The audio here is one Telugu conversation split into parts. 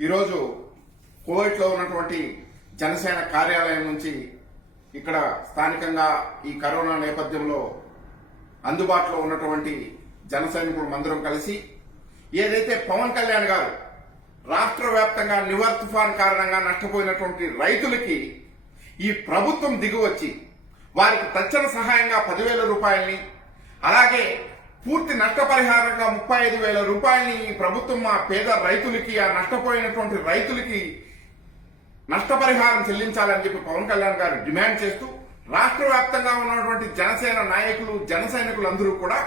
ఈరోజు కోవిడ్లో ఉన్నటువంటి జనసేన కార్యాలయం నుంచి ఇక్కడ స్థానికంగా ఈ కరోనా నేపథ్యంలో అందుబాటులో ఉన్నటువంటి జన సైనికులు మందరం కలిసి ఏదైతే పవన్ కళ్యాణ్ గారు రాష్ట్ర వ్యాప్తంగా నివర్ తుఫాన్ కారణంగా నష్టపోయినటువంటి రైతులకి ఈ ప్రభుత్వం దిగువచ్చి వారికి తక్షణ సహాయంగా పదివేల రూపాయల్ని అలాగే పూర్తి నష్టపరిహారంగా ముప్పై ఐదు వేల రూపాయలని ప్రభుత్వం మా పేద రైతులకి ఆ నష్టపోయినటువంటి రైతులకి నష్టపరిహారం చెల్లించాలని చెప్పి పవన్ కళ్యాణ్ గారు డిమాండ్ చేస్తూ రాష్ట్ర వ్యాప్తంగా ఉన్నటువంటి జనసేన నాయకులు జన సైనికులందరూ కూడా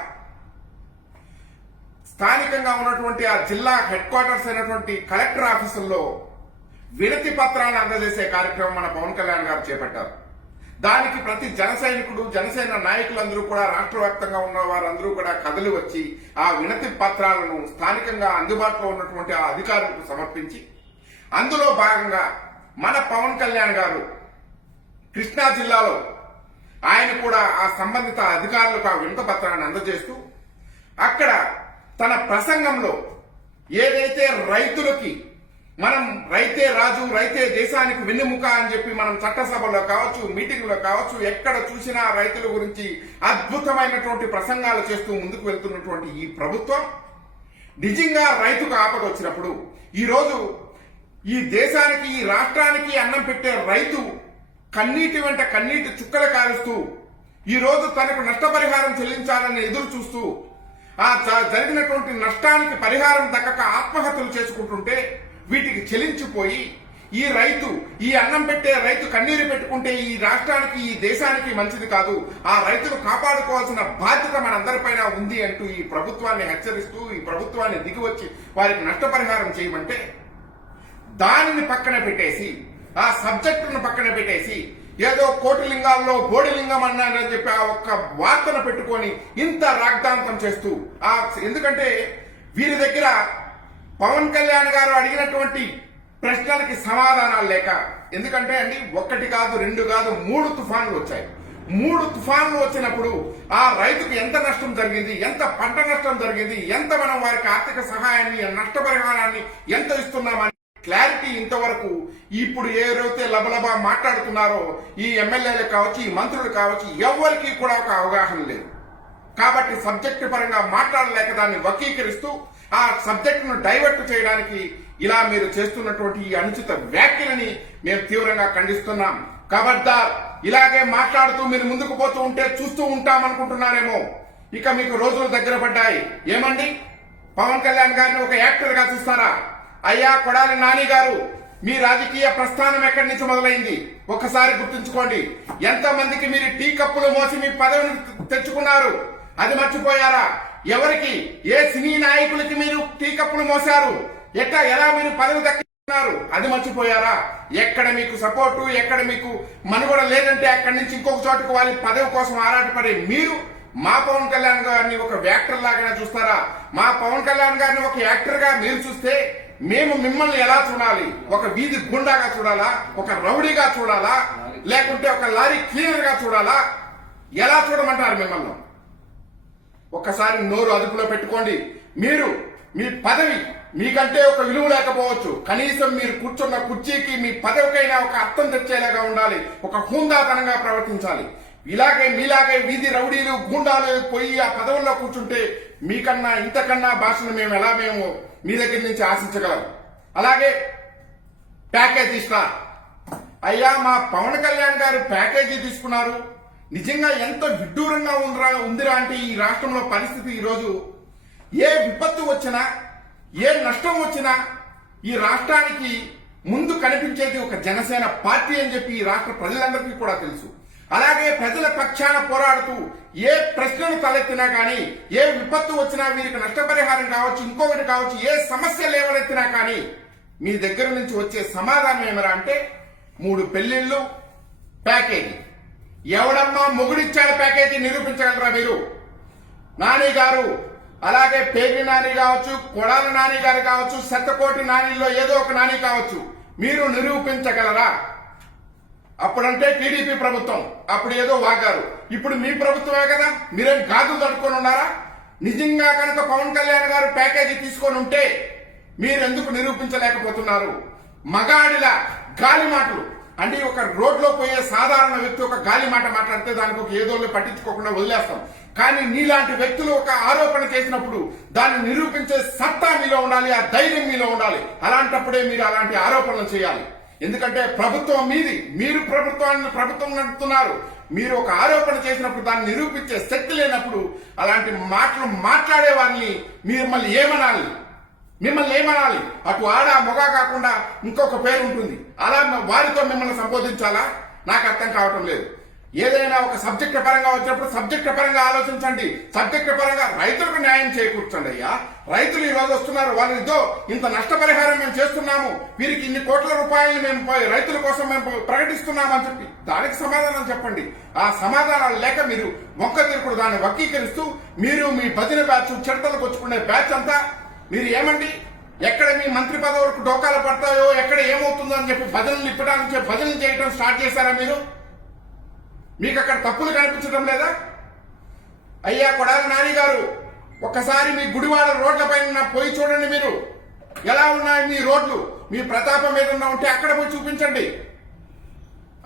స్థానికంగా ఉన్నటువంటి ఆ జిల్లా హెడ్ క్వార్టర్స్ అయినటువంటి కలెక్టర్ ఆఫీసుల్లో వినతి పత్రాలను అందజేసే కార్యక్రమం మన పవన్ కళ్యాణ్ గారు చేపట్టారు. దానికి ప్రతి జన సైనికుడు జనసేన నాయకులందరూ కూడా రాష్ట్ర వ్యాప్తంగా ఉన్న వారందరూ కూడా కదలి వచ్చి ఆ వినతి పత్రాలను స్థానికంగా అందుబాటులో ఉన్నటువంటి ఆ అధికారులకు సమర్పించి అందులో భాగంగా మన పవన్ కళ్యాణ్ గారు కృష్ణా జిల్లాలో ఆయన కూడా ఆ సంబంధిత అధికారులకు ఆ వినత పత్రాన్ని అందజేస్తూ అక్కడ తన ప్రసంగంలో ఏదైతే రైతులకి మనం రైతే రాజు రైతే దేశానికి వెన్నెముక అని చెప్పి మనం చట్టసభలో కావచ్చు మీటింగ్లో కావచ్చు ఎక్కడ చూసినా రైతుల గురించి అద్భుతమైనటువంటి ప్రసంగాలు చేస్తూ ముందుకు వెళ్తున్నటువంటి ఈ ప్రభుత్వం నిజంగా రైతుకు ఆపద వచ్చినప్పుడు ఈరోజు ఈ దేశానికి ఈ రాష్ట్రానికి అన్నం పెట్టే రైతు కన్నీటి వెంట కన్నీటి చుక్కలు కారుస్తూ ఈ రోజు తనకు నష్టపరిహారం చెల్లించాలని ఎదురు చూస్తూ ఆ జ- జరిగినటువంటి నష్టానికి పరిహారం దక్కక ఆత్మహత్యలు చేసుకుంటుంటే వీటికి చెల్లించిపోయి ఈ రైతు ఈ అన్నం పెట్టే రైతు కన్నీరు పెట్టుకుంటే ఈ రాష్ట్రానికి ఈ దేశానికి మంచిది కాదు. ఆ రైతును కాపాడుకోవాల్సిన బాధ్యత మనందరిపైన ఉంది అంటూ ఈ ప్రభుత్వాన్ని హెచ్చరిస్తూ ఈ ప్రభుత్వాన్ని దిగివచ్చి వారికి నష్టపరిహారం చేయమంటే దానిని పక్కన పెట్టేసి ఆ సబ్జెక్టును పక్కన పెట్టేసి ఏదో కోటి లింగాల్లో బోడి లింగం అన్నాడని చెప్పి ఆ ఒక్క వార్తను పెట్టుకొని ఇంత రాగ్దాంతం చేస్తూ ఆ ఎందుకంటే వీరి దగ్గర పవన్ కళ్యాణ్ గారు అడిగినటువంటి ప్రశ్నలకి సమాధానాలు లేక ఎందుకంటే అండి ఒక్కటి కాదు రెండు కాదు మూడు తుఫాన్లు వచ్చాయి. మూడు తుఫాన్లు వచ్చినప్పుడు ఆ రైతుకు ఎంత నష్టం జరిగింది ఎంత పంట నష్టం జరిగింది ఎంత మనం వారికి ఆర్థిక సహాయాన్ని నష్టపరిహారాన్ని ఎంత ఇస్తున్నామని క్లారిటీ ఇంతవరకు ఇప్పుడు ఎవరైతే లబలబా మాట్లాడుతున్నారో ఈ ఎమ్మెల్యేలు కావచ్చు ఈ మంత్రులు కావచ్చు ఎవరికి కూడా ఒక అవగాహన లేదు. కాబట్టి సబ్జెక్టు పరంగా మాట్లాడలేక దాన్ని వక్రీకరిస్తూ ఆ సబ్జెక్టును డైవర్ట్ చేయడానికి ఇలా మీరు చేస్తున్నటువంటి ఈ అనుచిత వ్యాఖ్యలని మేము తీవ్రంగా ఖండిస్తున్నాం. ఖబర్దార్ ఇలాగే మాట్లాడుతూ మీరు ముందుకు పోతూ ఉంటే చూస్తూ ఉంటాం అనుకుంటున్నారేమో ఇక మీకు రోజులు దగ్గర పడ్డాయి. ఏమండి? పవన్ కళ్యాణ్ గారిని ఒక యాక్టర్గా చూస్తారా? అయ్యా కొడాలి నాని గారు మీ రాజకీయ ప్రస్థానం ఎక్కడి నుంచి మొదలైంది? ఒక్కసారి గుర్తుంచుకోండి. ఎంత మందికి మీరు టీ కప్పులు మోసి మీ పదవిని తెచ్చుకున్నారు? అది మర్చిపోయారా? ఎవరికి ఏ సినీ నాయకులకి మీరు టీ కప్పులు మోసారు ఎట్లా ఎలా మీరు పదవి దక్కున్నారు అది మర్చిపోయారా? ఎక్కడ మీకు సపోర్టు ఎక్కడ మీకు మనుగడ లేదంటే అక్కడి నుంచి ఇంకొక చోటుకు వాళ్ళ పదవి కోసం ఆరాటపడే మీరు మా పవన్ కళ్యాణ్ గారిని ఒక యాక్టర్ లాగానే చూస్తారా? మా పవన్ కళ్యాణ్ గారిని ఒక యాక్టర్గా మీరు చూస్తే మేము మిమ్మల్ని ఎలా చూడాలి? ఒక వీధి గుండాగా చూడాలా? ఒక రౌడీగా చూడాలా? లేకుంటే ఒక లారీ క్లీనర్గా చూడాలా? ఎలా చూడమంటారు మిమ్మల్ని? ఒక్కసారి నోరు అదుపులో పెట్టుకోండి. మీరు మీ పదవి మీకంటే ఒక విలువ లేకపోవచ్చు. కనీసం మీరు కూర్చున్న కుర్చీకి మీ పదవికైనా ఒక అర్థం తెచ్చేలాగా ఉండాలి. ఒక హుందాతనంగా ప్రవర్తించాలి. ఇలాగే మీలాగే వీధి రౌడీలు గూండాలు పోయి ఆ పదవుల్లో కూర్చుంటే మీకన్నా ఇంతకన్నా భాషను మేము ఎలా మేము మీ దగ్గర నుంచి ఆశించగలం? అలాగే ప్యాకేజీ ఇస్తా అయ్యా మా పవన్ కళ్యాణ్ గారు ప్యాకేజీ తీసుకున్నారు. నిజంగా ఎంత విడ్డూరంగా ఉందిరా ఉందిరా అంటే ఈ రాష్ట్రంలో పరిస్థితి ఈరోజు? ఏ విపత్తు వచ్చినా ఏ నష్టం వచ్చినా ఈ రాష్ట్రానికి ముందు కనిపించేది ఒక జనసేన పార్టీ అని చెప్పి ఈ రాష్ట్ర ప్రజలందరికీ కూడా తెలుసు. అలాగే ప్రజల పక్షాన పోరాడుతూ ఏ ప్రశ్నలు తలెత్తినా కానీ ఏ విపత్తు వచ్చినా వీరికి నష్టపరిహారం కావచ్చు ఇంకొకటి కావచ్చు ఏ సమస్య లేవనెత్తినా కానీ మీ దగ్గర నుంచి వచ్చే సమాధానం ఏమరా అంటే మూడు పెళ్ళిళ్ళు ప్యాకేజీ. ఎవడమ్మా మొగుడిచ్చాడు ప్యాకేజీ నిరూపించగలరా మీరు? నాని గారు అలాగే పేర్ని నాని కావచ్చు కొడాల నాని గారు కావచ్చు శతకోటి నానిలో ఏదో ఒక నాని కావచ్చు మీరు నిరూపించగలరా? అప్పుడంటే టీడీపీ ప్రభుత్వం అప్పుడు ఏదో వాగారు ఇప్పుడు మీ ప్రభుత్వమే కదా మీరేం గాజులు తట్టుకొని ఉన్నారా? నిజంగా కనుక పవన్ కళ్యాణ్ గారు ప్యాకేజీ తీసుకొని ఉంటే మీరెందుకు నిరూపించలేకపోతున్నారు? మగాడిలా గాలి మాటలు. అంటే ఒక రోడ్లో పోయే సాధారణ వ్యక్తి ఒక గాలి మాట మాట్లాడితే దానికి ఒక ఏదో పట్టించుకోకుండా వదిలేస్తాం. కానీ నీలాంటి వ్యక్తులు ఒక ఆరోపణ చేసినప్పుడు దాన్ని నిరూపించే సత్తా మీలో ఉండాలి ఆ ధైర్యం మీలో ఉండాలి. అలాంటప్పుడే మీరు అలాంటి ఆరోపణలు చేయాలి. ఎందుకంటే ప్రభుత్వం మీది మీరు ప్రభుత్వాన్ని ప్రభుత్వం నడుపుతున్నారు. మీరు ఒక ఆరోపణ చేసినప్పుడు దాన్ని నిరూపించే శక్తి లేనప్పుడు అలాంటి మాటలు మాట్లాడే వారిని మీరు మళ్ళీ ఏమనాలి? మిమ్మల్ని ఏమనాలి? అటు ఆడ మొగ కాకుండా ఇంకొక పేరు ఉంటుంది. అలా వారితో మిమ్మల్ని సంబోధించాలా? నాకు అర్థం కావటం లేదు. ఏదైనా ఒక సబ్జెక్ట్ పరంగా వచ్చినప్పుడు సబ్జెక్ట్ పరంగా ఆలోచించండి. సబ్జెక్ట్ పరంగా రైతులకు న్యాయం చేకూర్చండి అయ్యా. రైతులు ఈ రోజు వస్తున్నారు. వాళ్ళతో ఇంత నష్టపరిహారం మేము చేస్తున్నాము. వీరికి ఇన్ని కోట్ల రూపాయలు మేము రైతుల కోసం మేము ప్రకటిస్తున్నాము అని చెప్పి దానికి సమాధానం చెప్పండి. ఆ సమాధానాలు లేక మీరు మొక్క తీరుకుడు దాన్ని వక్రీకరిస్తూ మీరు మీ బదిన బ్యాచ్ చిడతలకు వచ్చుకునే బ్యాచ్ అంతా మీరు ఏమండి ఎక్కడ మీ మంత్రి పదవులకు డోకాలు పడతాయో ఎక్కడ ఏమవుతుందో అని చెప్పి భజనలు ఇప్పడానికి చెప్పి భజనలు చేయడం స్టార్ట్ చేశారా మీరు? మీకు అక్కడ తప్పులు కనిపించడం లేదా? అయ్యా కొడాలి నాని గారు ఒక్కసారి మీ గుడివాడ రోడ్ల పైన పోయి చూడండి మీరు. ఎలా ఉన్నాయి మీ రోడ్లు? మీ ప్రతాపం ఏదన్నా ఉంటే అక్కడ పోయి చూపించండి.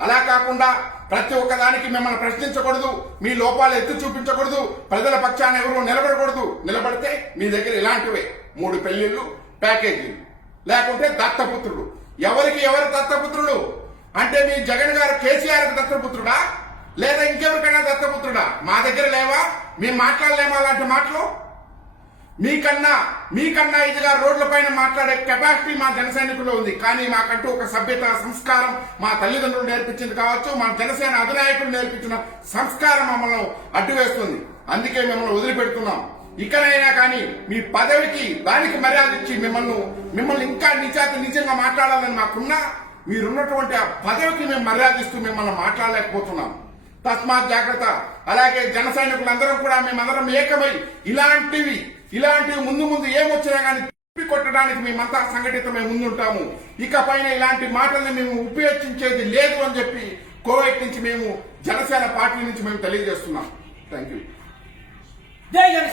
అలా కాకుండా ప్రతి ఒక్కదానికి మిమ్మల్ని ప్రశ్నించకూడదు మీ లోపాలు ఎత్తి చూపించకూడదు ప్రజల పక్షాన ఎవరు నిలబడకూడదు. నిలబడితే మీ దగ్గర ఇలాంటివే. మూడు పెళ్ళిళ్ళు ప్యాకేజీలు. లేకుంటే దత్తపుత్రుడు. ఎవరికి ఎవరు దత్తపుత్రుడు? అంటే మీ జగన్ గారు కేసీఆర్ దత్తపుత్రుడా? లేదా ఇంకెవరికైనా దత్తపుత్రుడా? మా దగ్గర లేవా? మేము మాట్లాడలేమా అలాంటి మాటలు? మీకన్నా మీకన్నా ఇదిగా రోడ్ల పైన మాట్లాడే కెపాసిటీ మా జన సైనికుల్లో ఉంది. కానీ మాకంటూ ఒక సభ్యత సంస్కారం మా తల్లిదండ్రులు నేర్పించింది కావచ్చు మా జనసేన అధినాయకులు నేర్పించిన సంస్కారం మమ్మల్ని అడ్డు వేస్తుంది అందుకే మిమ్మల్ని వదిలిపెడుతున్నాం. ఇకనైనా కానీ మీ పదవికి దానికి మర్యాద ఇచ్చి మిమ్మల్ని మిమ్మల్ని ఇంకా నిజాతి నిజంగా మాట్లాడాలని మాకున్నా మీరున్నటువంటి ఆ పదవికి మేము మర్యాద ఇస్తూ మిమ్మల్ని మాట్లాడలేకపోతున్నాం. తస్మాత్ జాగ్రత్త. అలాగే జన సైనికులందరం కూడా మేమందరం ఏకమై ఇలాంటివి ఇలాంటివి ముందు ముందు ఏమొచ్చినా కానీ తిప్పి కొట్టడానికి మేమంతా సంఘటితమై ముందుంటాము. ఇక పైన ఇలాంటి మాటల్ని మేము ఉపయోగించేది లేదు అని చెప్పి కోవైట్ నుంచి మేము జనసేన పార్టీ నుంచి మేము తెలియజేస్తున్నాం. Thank you